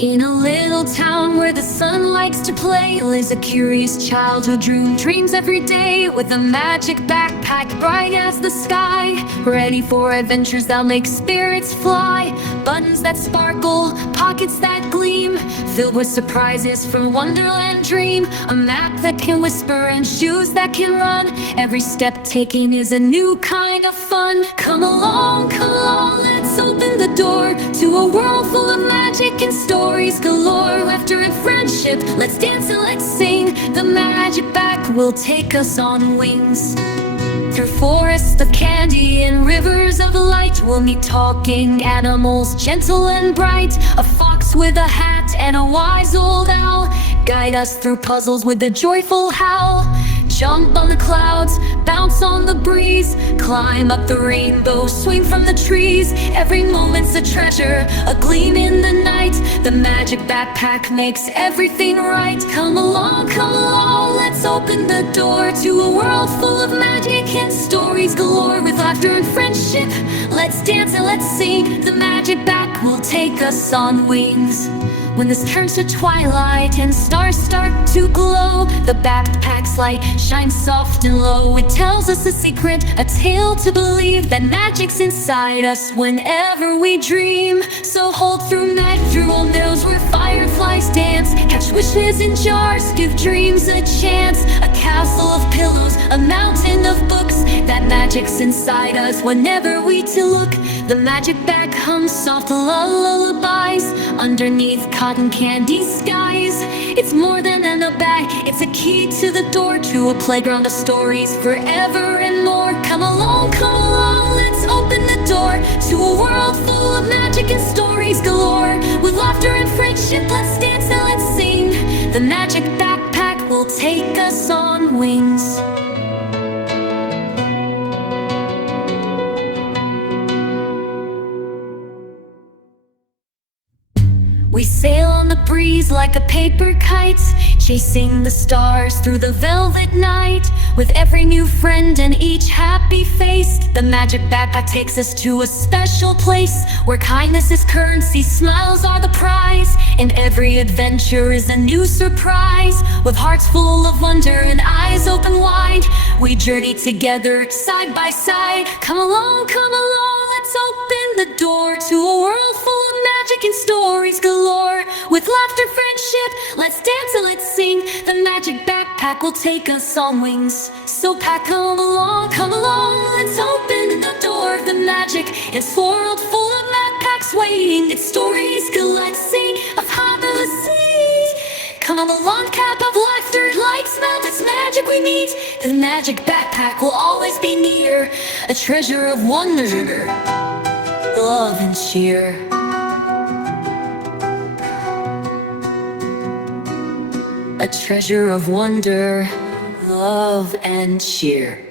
In a little town where the sun likes to play lives a curious child who dreams every day, with a magic backpack bright as the sky, ready for adventures that'll make spirits fly. Buttons that sparkle, pockets that gleam, filled with surprises from Wonderland Dream. A map that can whisper and shoes that can run. Every step taken is a new kind of fun. Come along, let's open the door to a world full of magic and stories galore. Laughter and friendship, let's dance and let's sing. The magic back will take us on wings. Through forests of candy and rivers of light, we'll meet talking animals, gentle and bright. A fox with a hat and a wise old owl guide us through puzzles with a joyful howl. Jump on the clouds, bounce on the breeze, climb up the rainbow, swing from the trees. Every moment's a treasure, a gleam in the night. The magic backpack makes everything right. Come along, let's open the door to a world full of magic and stories galore. With laughter and friendship, let's dance and let's sing. The magic back will take us on wings. When this turns to twilight and stars start to glow, the backpack's light shines soft and low. It tells us a secret, a tale to believe, that magic's inside us whenever we dream. So hold through night, through old meadows where fireflies dance. Catch wishes in jars, give dreams a chance. A castle of pillows, a mountain of books, that magic's inside us whenever we to look. The magic bag hums soft lullabies underneath cotton candy skies. It's more than a bag, it's a key to the door to a playground of stories forever and more. Come along, let's open the door to a world full of magic and stories galore. With laughter and friendship, let's dance and let's sing. The magic backpack will take us on wings. We sail on the breeze like a paper kite, chasing the stars through the velvet night. With every new friend and each happy face, the magic backpack takes us to a special place where kindness is currency, smiles are the prize, and every adventure is a new surprise. With hearts full of wonder and eyes open wide, we journey together side by side. Come along, let's open the door to a world full of magic and stories galore. With laughter, friendship, let's dance and let's sing. The magic backpack will take us on wings. So come along, let's open the door. The magic is world full of backpacks waiting. It's stories galaxy of marvelous seas. Come along, cap of laughter, lights melt, it's magic we meet. The magic backpack will always be near, a treasure of wonder, love and cheer. A treasure of wonder, love and cheer.